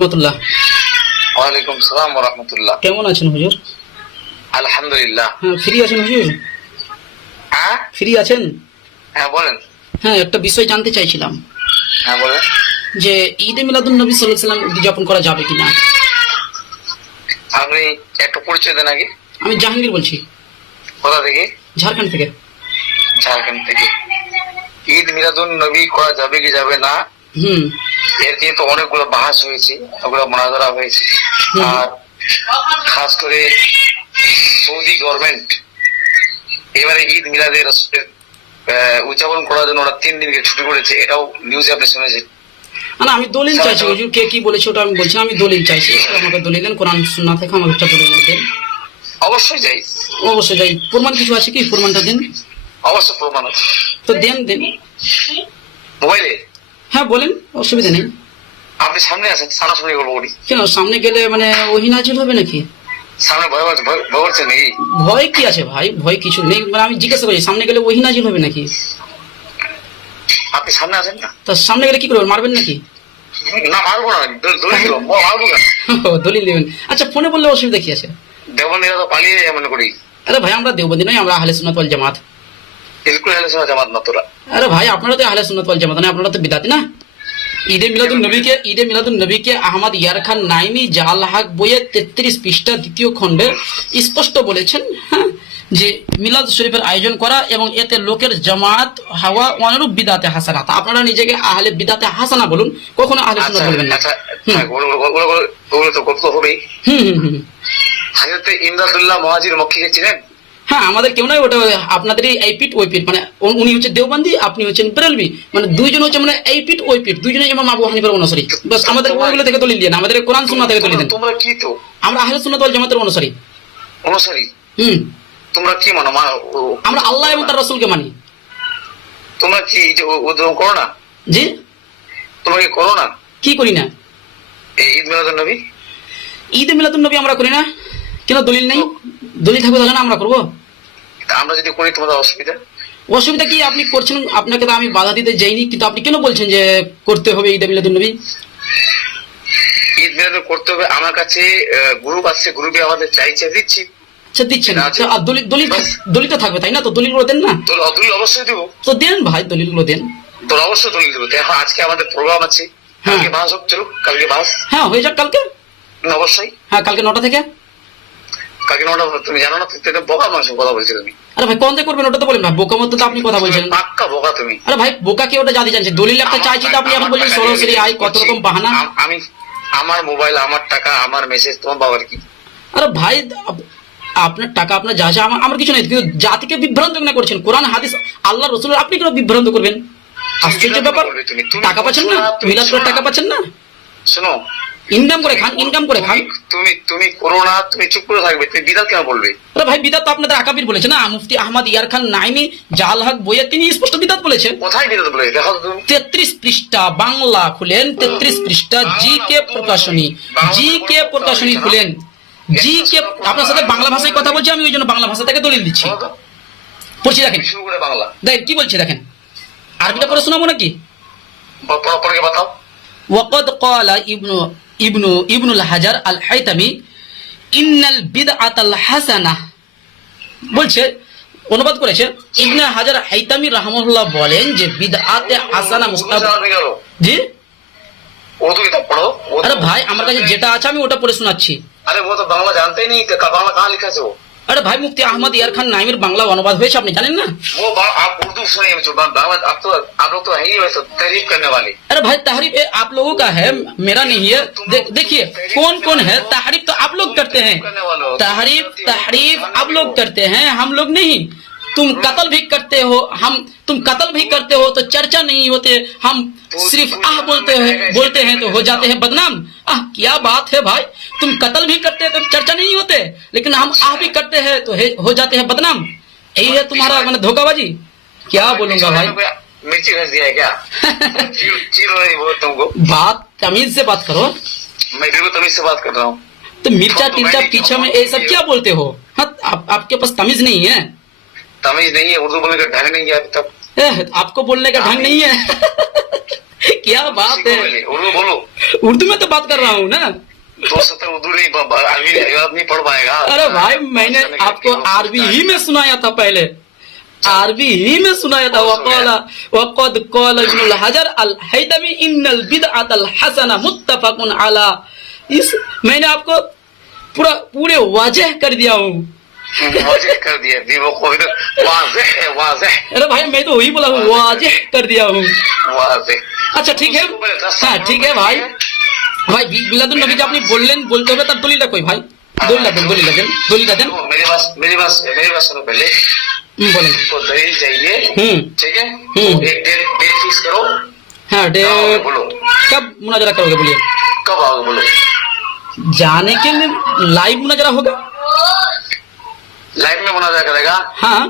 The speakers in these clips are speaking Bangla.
রহমতুল্লাহ। ওয়ালাইকুম সালাম ওয়া রাহমাতুল্লাহ। কেমন আছেন হুজুর? আলহামদুলিল্লাহ। হ্যাঁ, ফ্রি আছেন হুজুর? হ্যাঁ ফ্রি আছেন? হ্যাঁ বলেন। হ্যাঁ, একটা বিষয় জানতে চাইছিলাম হ্যাঁ বলেন। যে ঈদে মিলাদুন নবী সাল্লাল্লাহু আলাইহি ওয়াসাল্লাম উদযাপন করা যাবে কিনা। আপনি একটু পরিচয় দেন আগে। আমি জাহাঙ্গীর বলছি, কোথা থেকে? ঝাড়খণ্ড থেকে। ঝাড়খণ্ড থেকে। ঈদ মিলাদুন নবী করা যাবে কি যাবে না, হুম এর নিয়ে তো অনেকগুলো বাহাস হয়েছে, ওগুলো মোনাজারা হয়েছে। আর খাস করে সৌদি গভর্নমেন্ট এবারে ঈদ মিলাদের উদযাপন করার জন্য ওরা 3 দিনকে ছুটি করেছে, এটাও নিউজে আপনি শুনেছেন। না, আমি দলিল চাইছি হুজুর, কে কি বলেছে ওটা আমি বলছি না, আমি দলিল চাইছি। আমাকে দলিল দেন, কোরআন সুন্নাহ থেকে আমাকে একটা দলিল দেন। অবশ্যই যাই, অবশ্যই যাই। প্রমাণ কিছু আছে কি? প্রমাণটা দিন। অবশ্যই প্রমাণ আছে। তো দেন দেন। মোবাইলে? হ্যাঁ বলেন, অসুবিধা নেই। আপনি সামনে আছেন, সামনাসামনি গল্প করি। কেন সামনে গেলে মানে ওহী নাজিল হবে নাকি? সামনে ভয় ভয় করছে নাকি? ভয় কি আছে ভাই? ভয় কিছু নেই, মানে আমি জিজ্ঞাসা করছি সামনে গেলে ওহী নাজিল হবে নাকি? আপনি সামনে আছেন না? তা সামনে গেলে কি করবেন? মারবেন নাকি? না মারবো না, দলিল দিব, মারবো না। দলিল দেবেন? আচ্ছা, ফোনে বললে অসুবিধা কি আছে? দেওবন্দিরা তো পালিয়ে যায় মনে করি। আরে ভাই, আমরা দেওবন্দি নই, আমরা আহলে সুন্নাত ওয়াল জামাত। বিলকুল আহলে সুন্নাত জামাত না তোরা। আরে ভাই, আপনারা তো আহলে সুন্নাত ওয়াল জামাত না, আপনারা তো বিদাতি না। ঈদে মিলাদুন নবীকে আহমদ ইয়ার খান নাইমি জাল হক বইয়ে 33 পৃষ্ঠা 2য় খণ্ডে স্পষ্ট বলেছেন, হ্যাঁ, যে মিলাদ শরীফের আয়োজন করা এবং এতে লোকের জামাত হওয়া অনুরূপ বিদাতে হাসানা। আপনারা নিজেকে আহলে বিদাতে হাসানা বলুন, কখনো আহলে সুন্নাত বলবেন না। আচ্ছা, ওগুলো তো করতে হবেই। হযরত ইমদাদুল্লাহ মুহাজির মক্কিকে চিনেন? হ্যাঁ, আমাদের কেউ নয়, ওটা আপনাদেরই এই পিট ওই পিট, মানে উনি হচ্ছে দেওবন্দি, আপনি হচ্ছেন বেরেলভি, মানে দুইজন হচ্ছে মানে এই পিট ওই পিট, দুইজনে ইমাম আবু হানিফার অনুসারী। বাস আমাদের ওইগুলো থেকে দলিল দেন, আমাদের কোরআন সুন্নাহ থেকে দলিল দেন। তোমরা কি তো? আমরা আহলে সুন্নাত ওয়াল জামাতের অনুসারী। অনুসারী? তোমরা কি মানো? আমরা আল্লাহ এবং তার রাসূলকে মানি। তোমরা কি যে উদযাপন করো না? জি। তোমরা কি করো না? কি করি না? এই ঈদ মিলাদুন নবী? ঈদে মিলাদুন নবী আমরা করি না কেন? দলিল নেই? দলিল থাকবে তাহলে না আমরা করবো। আমরা যদি করি তোমাদের অসুবিধা? অসুবিধা কি? আপনি করছেন, আপনাকে তো আমি বাধা দিতে যাইনি, কিন্তু আপনি কেন বলছেন যে করতে হবে ঈদে মিলাদুন নবী? ঈদ মিলাদ করতে হবে। আমার কাছে গ্রুপ আছে, গ্রুপে আমাদের চাইছে, দিচ্ছি। আচ্ছা, দিচ্ছেন। আর দলিলটা থাকবে তাই না? তো দলিলগুলো দেন না। দলিল অবশ্যই দেবো। তো দেন ভাই, দলিলগুলো দেন। তোর অবশ্যই দলিল দেবো। দেখো আজকে আমাদের প্রোগ্রাম আছে, কালকে বাস হোক, চলো কালকে বাস। হ্যাঁ, হয়ে যাক কালকে। অবশ্যই। হ্যাঁ, কালকে 9টা থেকে। কালকে 9টা? তুমি জানো না? তুমি বোকা মানুষের কথা বলছো তুমি। আরে ভাই, কোন দিয়ে করবেন ওটা তো বলেন ভাই। বোকা মতো তো আপনি কথা বলছেন। পাক্কা বোকা তুমি। আরে ভাই, বোকা কি ওটা জানতে চাইছে? দলিল একটা চাইছি তো আপনি এখন বলছেন সরাসরি আই, কত রকম বাহানা। আমি আমার মোবাইল, আমার টাকা, আমার মেসেজ, তোমার বাবার কি? আরে ভাই, আপনার টাকা আপনার যা যা, আমার কিছু নেই, কিন্তু জাতিকে বিভ্রান্ত না করছেন। কোরআন হাদিস আল্লাহ রাসূল, আপনি কেন বিভ্রান্ত করবেন? আশ্চর্য ব্যাপার। টাকা পাচ্ছেন না, মিলাদ করে টাকা পাচ্ছেন না। শোনো, ইনকাম করে খান, ইনকাম করে খান। তুমি করো না, তুমি চুপ করে থাকবে, তুমি বিদাত কেন বলবে? আরে ভাই, বিদাত তো আপনাদের আকাবির বলেছে না। মুফতি আহমদ ইয়ার খান নাইমি জাল হক বইয়ে তিনি স্পষ্ট বিদাত বলেছেন। কোথায় বিদাত বলেছে দেখো তুমি? 33 পৃষ্ঠা বাংলা খুলেন, 33 পৃষ্ঠা জি কে প্রকাশনী খুলেন। জি কে, আপনার সাথে বাংলা ভাষায় কথা বলছি আমি, ওই জন্য বাংলা ভাষা থেকে দলিল দিচ্ছি। পড়ছি, দেখেন বাংলা দেখেন কি বলছি, দেখেন। আরবিটা পড়ে শোনাবো নাকি? পড়ে বাতাও। ওয়াকাদ ক্বালা ইবনুল হাজার আল হাইতামি ইন্নাল বিদআতাল হাসানাহ, বলছে, অনুবাদ করেছে ইবনে হাজার হাইতামি রাহমাহুল্লাহ বলেন যে বিদআতে হাসানা মুস্তাহাব। জি। ও তো এটা পড়ো। আরে ভাই, আমার কাছে যেটা আছে আমি ওটা পড়ে শোনাচ্ছি। अरे वो तो बांग्ला जानते ही नहीं, बांग्ला कहाँ लिखा है वो? अरे भाई, मुफ्ती अहमद यार खान नाइमीर बांग्ला अनुवाद হয়েছে, আপনি জানেন না? वो आप उर्दू सुनिए, बांग्ला आप लोग तो है ही वैसे तारीफ करने वाले। अरे भाई, तारीफ आप लोगों का है, मेरा नहीं है। देखिए कौन कौन है। तारीफ तो आप लोग करते हैं, तारीफ आप लोग करते हैं, हम लोग नहीं। तुम कत्ल भी करते हो, तुम कत्ल भी करते हो तो चर्चा नहीं होते। हम सिर्फ आह बोलते हैं तो हो जाते हैं बदनाम। क्या बात है भाई, तुम कत्ल भी करते हैं तो चर्चा नहीं होते, लेकिन हम आह भी करते हैं तो हो जाते हैं बदनाम। यही है तुम्हारा मैंने धोखाबाजी। क्या बोलूंगा भाई। मिर्ची घस दिया है क्या? चीर नहीं बोल तुमको। बात तमीज से बात करो। मैं बिल्कुल तमीज से बात कर रहा हूँ। तो मिर्चा तिरचा पीछे में ये सब क्या बोलते हो? हाँ, आपके पास तमीज नहीं है। तमीज नहीं है, उर्दू बोलने का ढंग नहीं है अभी तक। आपको बोलने का ढंग नहीं है। क्या बात सीखो है, पहले, उर्दू बोलो। उर्दू में तो बात कर रहा हूँ ना। 2 सत्र उर्दू नहीं, अरबी पढ़ पाएगा। अरे भाई मैंने आपको अरबी ही में सुनाया था पहले, अरबी ही में सुनाया था। वक़ाला वक़द क़ाला इब्नुल हजर अल हैतमी इन्नल बिदअतल हसना मुत्तफ़क़ुन अला। इस मैंने आपको पूरे वाज़ेह कर दिया हूँ। वाज़ेह कर दिया, बेवकूफ, वाज़ेह है, वाज़ेह। अरे भाई मैं तो वही बोला हूँ, वाज़ेह कर दिया हूँ। वाज़ेह। अच्छा ठीक है, हाँ ठीक है ভাই ভাই মিলাদুন নবী যে আপনি বললেন বলতে হবে, তার দলিলটা কই ভাই? দলিলটা দেন, দলিলটা দেন, দলিলটা দেন। मेरी बात सुनो पहले। বলেন। तो दलील चाहिए, ठीक है? एक डेट फिक्स करो। हाँ डेट बोलो कब मुनाजरा करोगे बोलिए? कब आओगे बोलो। जाने के लिए लाइव मुनाजरा होगा? लाइव में मुनाजरा करेगा? हाँ।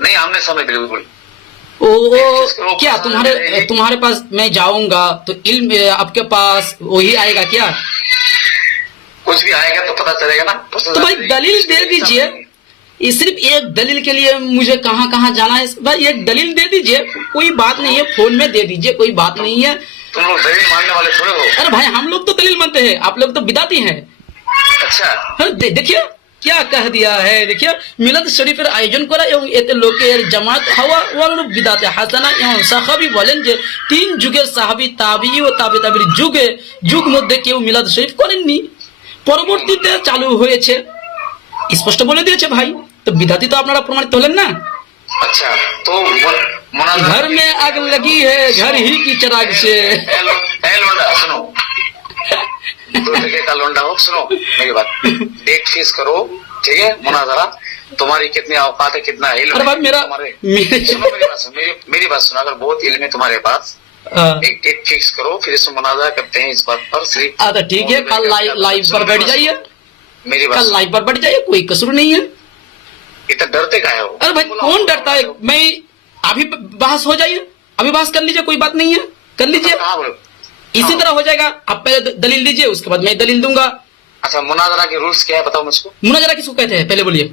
नहीं, आमने सामने बिल्कुल। ओ क्या तुम्हारे पास मैं जाऊंगा तो इल्म आपके पास वही आएगा क्या? कुछ भी आएगा तो पता चलेगा ना। तो भाई दलील दे दीजिए, ये सिर्फ एक दलील के लिए मुझे कहाँ कहाँ जाना है भाई, एक दलील दे दीजिए, कोई बात नहीं है, फोन में दे दीजिए, कोई बात नहीं है। तुम लोग दलील मानने वाले थोड़े हो। अरे भाई हम लोग तो दलील मानते हैं, आप लोग तो बिदाती हैं। अच्छा देखिए क्या कह दिया है, देखिए মিলাদ শরীফের আয়োজন করা এবং এতে লোকের জামাত হওয়া ওয়াল বিদাতে হাসানা। এবং সাহাবী বলেন যে 3 যুগের সাহাবী, তাবিঈ ও তাবিঈর যুগ মধ্যে কেউ মিলাদ শরীফ করেননি, পরবর্তীতে চালু হয়েছে, স্পষ্ট বলে দিয়েছে ভাই। তো বিদাতি তো আপনারা প্রমাণিত হলেন না। अच्छा तो घर में आग लगी है घर ही की चिराग से। लोंडा सुनो, 2 टके का लोंडा हो, सुनो मेरी बात। डेट फिक्स करो, ठीक है? मुनाजरा तुम्हारी कितनी औकात है, कितना इल्म अरे भाई है मेरा सुनो मेरी बात सुनो, मेरी बात सुनो। अगर बहुत इल्म है तुम्हारे पास, एक डेट फिक्स करो, फिर इसमें मुनाजरा करते हैं इस बात पर। सिर्फ अच्छा ठीक है, कल लाइव पर बैठ जाइए, मेरी बात कल लाइव पर बैठ जाइए, कोई कसूर नहीं है। इतना डरते का है वो? अरे भाई कौन डरता है, मैं अभी बहस हो जाइए, अभी बहस कर लीजिए, कोई बात नहीं है, कर लीजिए, इसी तरह हो जाएगा। आप पहले दलील दीजिए, उसके बाद मैं दलील दूंगा। अच्छा मुनाजरा के रूल्स क्या है बताओ मुझको। मुनाजरा किसको कहते हैं पहले बोलिए?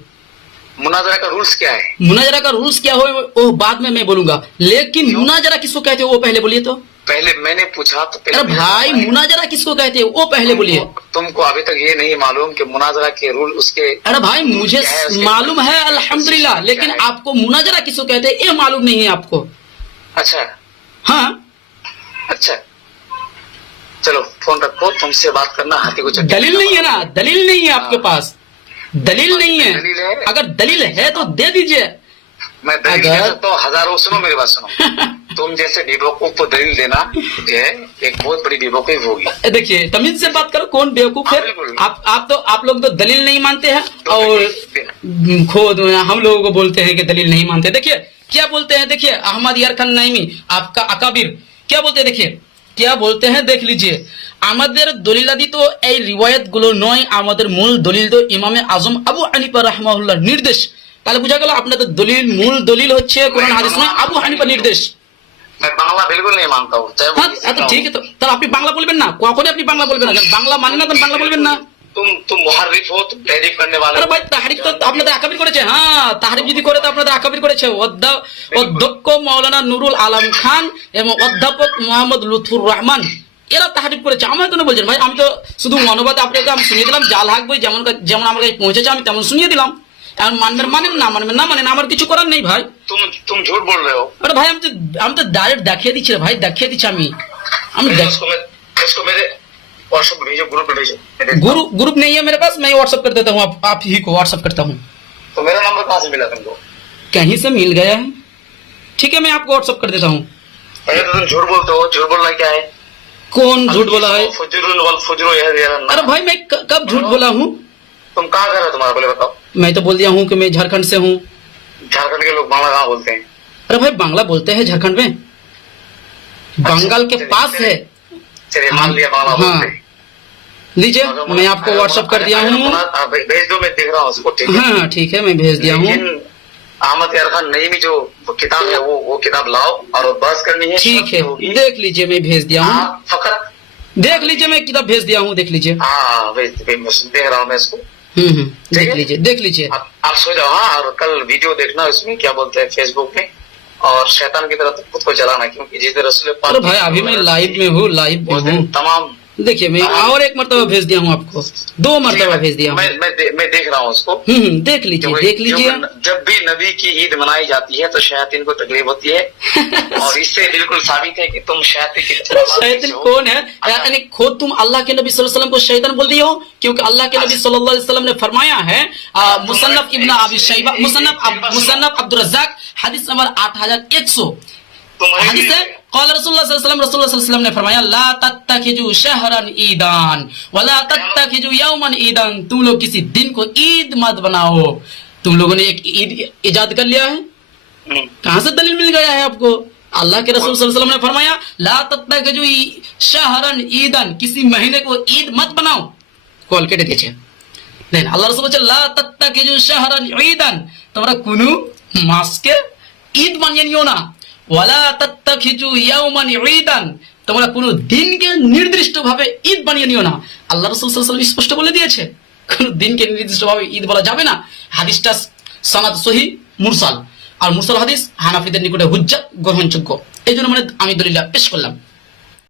मुनाजरा का रूल्स क्या है? मुनाजरा का रूल्स क्या हो वो बाद में मैं बोलूंगा, लेकिन मुनाजरा किसको कहते हैं वो पहले बोलिए। तो पहले मैंने पूछा तो पहले। अरे भाई मुनाजरा किसको कहते हैं वो पहले बोलिए। तुमको अभी तक ये नहीं मालूम कि मुनाजरा के रूल उसके? अरे भाई मुझे मालूम है अल्हम्दुलिल्लाह, लेकिन आपको मुनाजरा किसको कहते हैं ये मालूम नहीं है आपको। अच्छा हाँ अच्छा चलो फोन रखो, तुमसे बात करना हाथी को चक्कर। दलील नहीं है ना, दलील नहीं है आपके पास, दलील नहीं है। दलील है? अगर दलील है तो दे दीजिए। मैं दलील दे सकता हूँ हजारों। सुनो मेरी बात सुनो। तुम जैसे बेवकूफ को दलील देना जो है एक बहुत बड़ी बेवकूफी होगी। देखिए तमीज से बात करो, कौन बेवकूफ है? आप लोग तो दलील नहीं मानते हैं और खुद हम लोगों को बोलते हैं कि दलील नहीं मानते। देखिए क्या बोलते हैं, देखिए अहमद यार खान नाइमी आपका अकाबिर क्या बोलते हैं, देखिए क्या बोलते हैं, देख लीजिए। আমাদের দলিলাদি তো এই রিওয়ায়াতগুলো নয়, আমাদের মূল দলিল তো ইমামে আজম আবু হানিফা রাহমাহুল্লাহর নির্দেশ। তাহলে বোঝা গেল আপনাদের দলিল মূল দলিল হচ্ছে কোরআন হাদিস নয়, আবু হানিফার নির্দেশ। मैं बांग्ला बिल्कुल नहीं मानता हूँ। তো ঠিক আছে, তো আপনি বাংলা বলবেন না, কখনই আপনি বাংলা বলবেন না, বাংলা মানে না তো বাংলা বলবেন না। तुम मुहर्रिफ हो, तुम तहरीफ करने वाले। আরে ভাই তাহরিফ তো আপনাদের আকাবির করেছে। হ্যাঁ তাহরিফ যদি করে তো আপনাদের আকাবির করেছে। অধ্যক্ষ মাওলানা নুরুল আলম খান এবং অধ্যাপক মোহাম্মদ লুৎফুর রহমান এরা তাহরিফ করেছে। আমার কেন বলছেন ভাই? আমি তো শুধু অনুবাদ আপনাকে আমি শুনিয়ে দিলাম, জাল হাক বই যেমন যেমন আমার কাছে পৌঁছেছে আমি তেমন শুনিয়ে দিলাম। এখন মানবেন মানেন, না মানবেন না মানেন, আমার কিছু করার নেই ভাই। तुम झूठ बोल रहे हो। अरे भाई हम तो डायरेक्ट দেখিয়ে দিচ্ছি ভাই, দেখিয়ে দিচ্ছি আমি उसको मेरे व्हाट्सएप पे भेजो, ग्रुप पे भेजो। ग्रुप नहीं है मेरे पास, मैं व्हाट्सएप कर देता हूँ, आप ही को व्हाट्सएप करता हूँ। तो मेरा नंबर कहाँ से मिला तुमको? कहीं से मिल गया है, ठीक है मैं आपको व्हाट्सएप कर देता हूँ। पहले तो तुम झूठ बोलते हो, झूठ बोलना क्या है? कौन झूठ बोला है? फुजरो अरे भाई मैं कब झूठ बोला हूँ? तुम कहाँ घर है तुम्हारा पहले बताओ। मैं तो बोल दिया हूँ कि मैं झारखंड से हूँ। झारखंड के लोग बांग्ला कहाँ बोलते हैं? अरे भाई बांग्ला बोलते हैं झारखंड में, बंगाल के पास है। चलिए मान लिया बांग्ला बोलते हैं। लीजिए मैं आपको व्हाट्सएप कर दिया हूँ, भेज दो, मैं देख रहा हूँ उसको। ठीक है हाँ ठीक है मैं भेज दिया हूँ। अहमद यार खान नईमी जो किताब है वो किताब लाओ और बहस करनी है। ठीक है देख लीजिए मैं भेज दिया हूँ, फकर देख लीजिए मैं किताब भेज दिया हूँ, देख लीजिए। हाँ देख रहा हूँ मैं इसको। देख लीजिए देख लीजिए। आप सो जाओ। हाँ और कल वीडियो देखना, उसमें क्या बोलते हैं फेसबुक में और शैतान की तरह खुद को चलाना, क्योंकि जिस रसूल पाक अरे भाई अभी मैं लाइव में हूँ, लाइव में उस दिन हूँ। तमाम देखिए मैं और एक मर्तबा भेज दिया हूँ आपको, 2 मर्तबा भेज दिया हूँ। मैं देख रहा हूँ उसको। देख लीजिए, देख लीजिए। जब भी नबी की ईद मनाई जाती है तो शैतान को तकलीफ होती है और इससे बिल्कुल साबित है कि तुम शैतान की शैतान कौन है? यानी खुद तुम अल्लाह के नबी सल्लल्लाहु अलैहि वसल्लम को शैतान बोल दिए हो, क्योंकि अल्लाह के नबी सल्लल्लाहु अलैहि वसल्लम ने फरमाया है, मुसन्नफ इब्न अबी शैबा, मुसन्नफ अब्दुर रज़्ज़ाक, हदीस नंबर 8100 हदीस है, क़ाल रसूलुल्लाह सल्लल्लाहु अलैहि वसल्लम ने फरमाया, ला तत्तखिजू शहरन ईदान वला तत्तखिजू यौमन ईदान, तुम लोग किसी दिन को ईद मत बनाओ। तुम लोगों ने एक ईद इजाद कर लिया है, कहां से दलील मिल गया है आपको? अल्लाह के रसूल सल्लल्लाहु अलैहि वसल्लम ने फरमाया, ला तत्तखिजू शहरन ईदान, किसी महीने को ईद मत बनाओ। कॉल केटे दीजिए। देन আল্লাহ রাসূল বলেন লা তাত্তাকিজু শাহরান ঈদান, তোমরা কোনো মাসকে ঈদ বানিয়ে নিও না। ওয়ালা তাত্তাকিজু ইয়াওমান ঈদান, তোমরা কোনো দিনকে নির্দিষ্টভাবে ঈদ বানিয়ে নিও না। আল্লাহ রাসূল সাল্লাল্লাহু আলাইহি ওয়াসাল্লাম স্পষ্ট বলে দিয়েছে কোনো দিনকে নির্দিষ্টভাবে ঈদ বলা যাবে না। হাদিসটা সনদ সহিহ মুরসাল, আর মুরসাল হাদিস হানাফিদের নিকটে হুজ্জাত গ্রহণযোগ্য। এইজন্য মানে আমি দলিলটা পেশ করলাম।